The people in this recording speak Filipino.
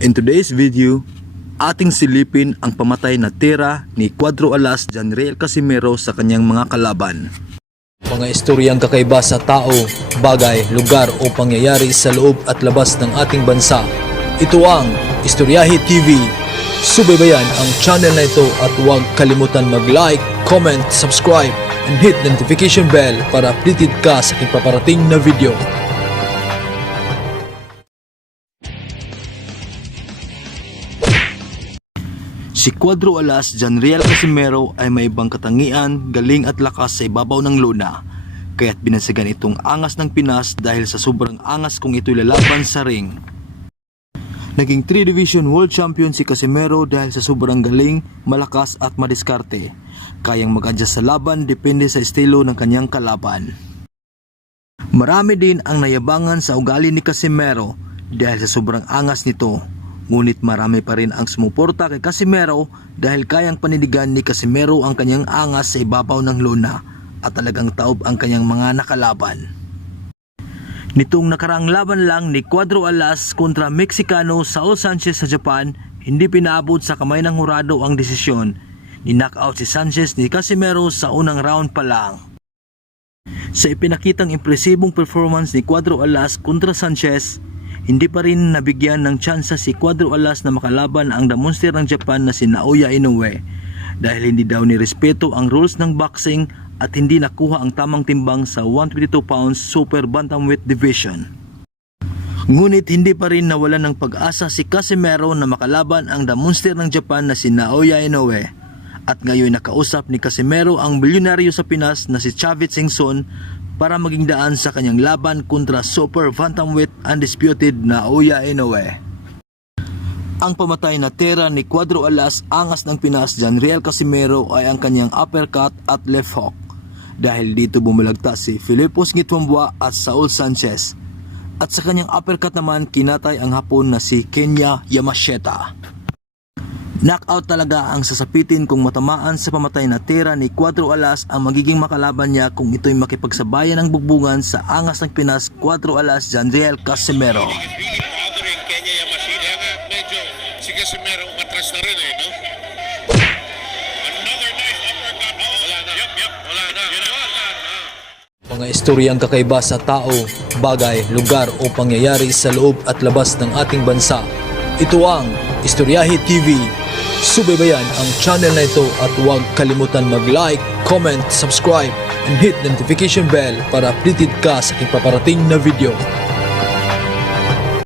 In today's video, ating silipin ang pamatay na tira ni Cuadro Alas Janriel Casimero sa kanyang mga kalaban. Mga istoryang kakaiba sa tao, bagay, lugar o pangyayari sa loob at labas ng ating bansa. Ito ang Istoryahi TV. Subaybayan ang channel na ito at huwag kalimutan mag-like, comment, subscribe, and hit notification bell para updated ka sa aking paparating na video. Si Cuadro Alas Janriel Casimero ay may ibang katangian, galing at lakas sa ibabaw ng luna. Kaya't binansagan itong angas ng Pinas dahil sa sobrang angas kung ito'y lalaban sa ring. Naging 3 Division World Champion si Casimero dahil sa sobrang galing, malakas at madiskarte. Kayang mag-adjust sa laban depende sa estilo ng kanyang kalaban. Marami din ang nayabangan sa ugali ni Casimero dahil sa sobrang angas nito. Ngunit marami pa rin ang sumuporta kay Casimero dahil kayang panindigan ni Casimero ang kanyang angas sa ibabaw ng lona at talagang taob ang kanyang mga nakalaban. Nitong nakaraang laban lang ni Cuadro Alas kontra Mexicano Saul Sanchez sa Japan, hindi pinaabot sa kamay ng hurado ang desisyon. Ni-knockout si Sanchez ni Casimero sa unang round pa lang. Sa ipinakitang impresibong performance ni Cuadro Alas kontra Sanchez, hindi pa rin nabigyan ng tsansa si Cuadro Alas na makalaban ang damonster ng Japan na si Naoya Inoue dahil hindi daw nirespeto ang rules ng boxing at hindi nakuha ang tamang timbang sa 122 pounds super bantamweight division. Ngunit hindi pa rin nawalan ng pag-asa si Casimero na makalaban ang damonster ng Japan na si Naoya Inoue at ngayon nakausap ni Casimero ang bilyonaryo sa Pinas na si Chavit Singson para maging daan sa kanyang laban kontra super bantamweight undisputed na Oya Inoue. Ang pamatay na tera ni Cuadro Alas angas ng Pinas Janriel Casimero ay ang kanyang uppercut at left hook. Dahil dito bumulagta si Filipos Ngitwambwa at Saul Sanchez. At sa kanyang uppercut naman kinatay ang hapon na si Kenya Yamashita. Knockout talaga ang sasapitin kung matamaan sa pamatay na tira ni Cuadro Alas ang magiging makalaban niya kung ito'y makipagsabayan ng bugbungan sa angas ng Pinas Cuadro Alas Janriel Casimero. Si Casimero? Another nice uppercut. Yup. Wala na. Mga istoryang kakaiba sa tao, bagay, lugar o pangyayari sa loob at labas ng ating bansa. Ito ang Istoryahi TV. Subaybayan ang channel na ito at huwag kalimutan mag-like, comment, subscribe, and hit notification bell para updated ka sa aking paparating na video.